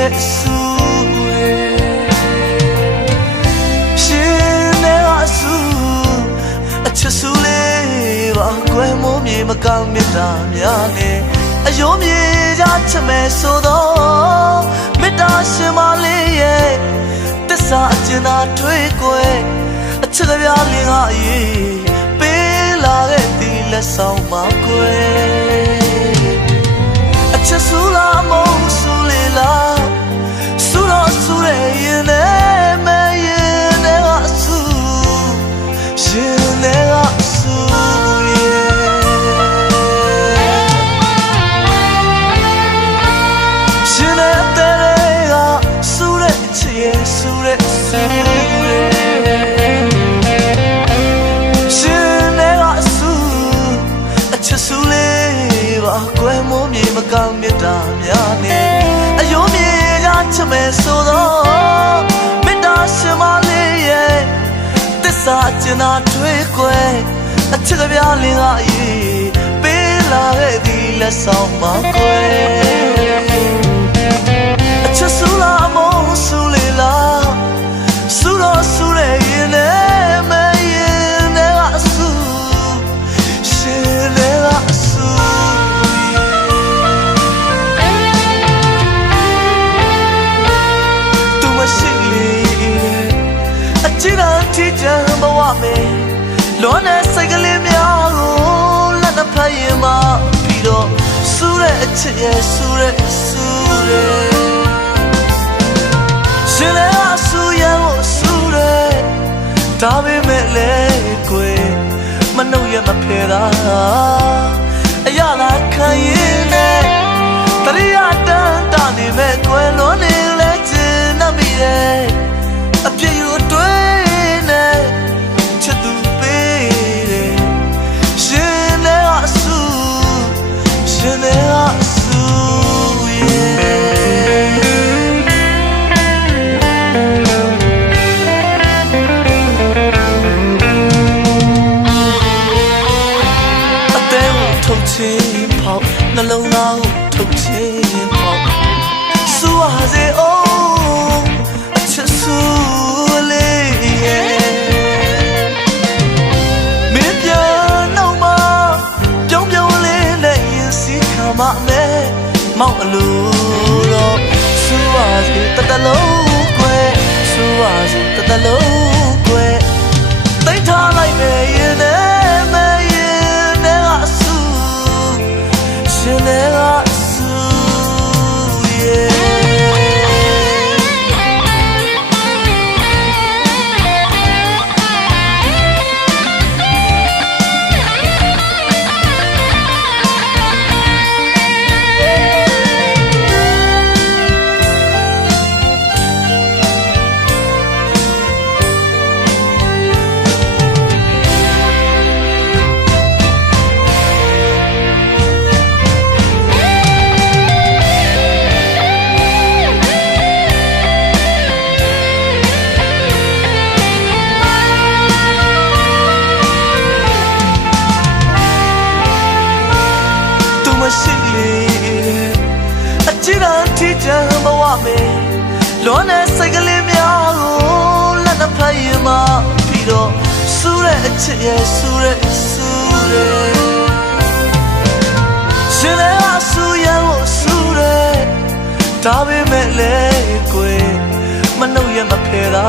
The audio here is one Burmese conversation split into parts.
တဲ့ဆူရှင်နဲ့ဆူအချစ်ဆူလေးပါကွယ်မိုးမြေမကောင်းမြတ်တာများနဲ့အယိုးမြေကြချမဲ့ဆိုတော့မေတ္တာရှင်မလေးရဲ့တစ္ဆာအကျဉ်းသာထွေးကွယ်အချစ်ကပြားလင်းဟာရေးပေးလာခဲ့သည်လက်ဆောင်မကွယ်အချစ်ဆူလာမုန်းဆူလေးလားဆူတော့ဆူတဲ့ရင်နဲ့မရင်နဲ့ကဆူရင်နဲ့ကဆူရှင်နဲ့တဲ့ကဆူတဲ့ချစ်ရဲ့ဆူတဲ့ဆူကွယ်မိုးမြေမကောင်းမြတ်တာများနဲ့အယိုးမြေကြချမဲ့ဆိုတော့မေတ္တာရှင်မလေးရဲ့တစ္ဆာကျင်သာထွေးကွယ်အချစ်ကပြားလင်းဟာရေးပေးလာခဲ့သည်လက်ဆောင်မကွယ်အချစ်ဆူလာမုန်းဆူလေးလားဆူတော့ဆူတဲ့ရင်နဲ့မရင်နဲ့ကဆူရှင်နဲ့ကဆူချစ်ချမ်းဘဝमेंလွန်တဲ့စိတ်ကလေးများကိုလက်နှစ်ဖက်ရင်မှပြီးတော့ဆူတဲ့အချစ်ရဲ့ဆူတဲ့ဆူတဲ့ရှင်လည်းဆူရန်ကိုဆူတဲ့ဒါပေမဲ့လေကွယ်မနှုတ်ရမဖယ်တာအရသာခံရင်နဲ့တရိယာတန်တာနေမဲ့ကွယ်လွန်နေလဲချင်နှမိတယ်အပြည့်ယူတွေးနှလုံးသားကိုထုတ်ချင်ပေါ့ဆူပါစေအောင်အချစ်ဆူလေးရဲ့မင်းပြန်တော့မှပြုံးပြုံးလေးနဲ့ရင်စီခါမမဲမောက်အလိုတော့ဆူပါစေတတလုံးကွယ်ဆူပါစေတတလုံးကွယ်သိထားလိုက်မယ်ရင်နဲ့မရင်နဲ့ကဆူရှင်နဲ့ကဆူရှိလေအချစ်တော်ထီးချမ်းဘဝमेंလွန်တဲ့စိတ်ကလေးများကိုလက်နှစ်ဖက်ရင်မှပြီးတော့ဆူတဲ့အချစ်ရဲ့ဆူတဲ့ဆူတဲ့ရှင်လည်းဆူရန်ကိုဆူတဲ့ဒါပေမဲ့လေကွယ်မနှုတ်ရမဖယ်တာ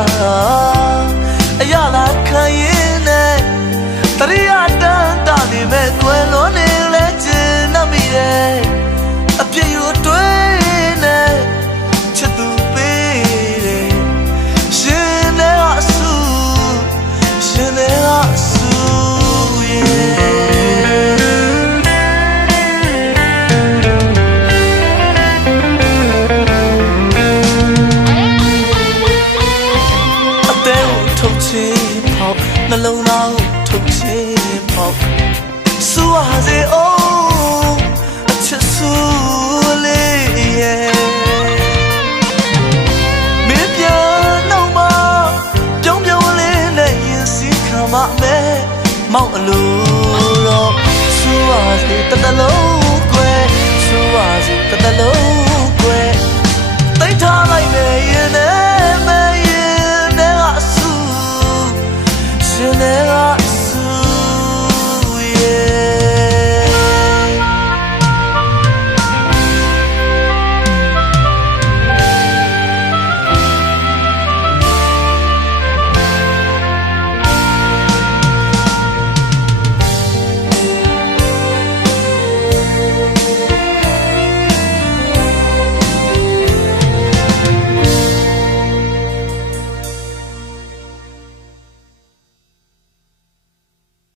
အရသာခံရင်နဲ့တရိယာတန်တာနေမဲ့ကွယ်လွန်နေလဲချင်နှမိတယ်အပြည့်ယူတွေးနဲ့ချစ်သူပေးတယ်ရှင်နဲ့ကဆူရှင်နဲ့ကဆူအသေးကိုထုတ်ချင်ပေါ့နှလုံးသားကိုထုတ်ချင်ပေါ့ဆူပါစေအောင်အချစ်ဆူလေးရဲ့မင်းပြန်တော့မှပြုံးပြုံးလေးနဲ့ရင်စီခံမမဲမောက်အလိုတော့ဆူပါစေတတလုံးကွယ်ဆူပါစေတတလုံးကွယ်သိထား ရှင်နေ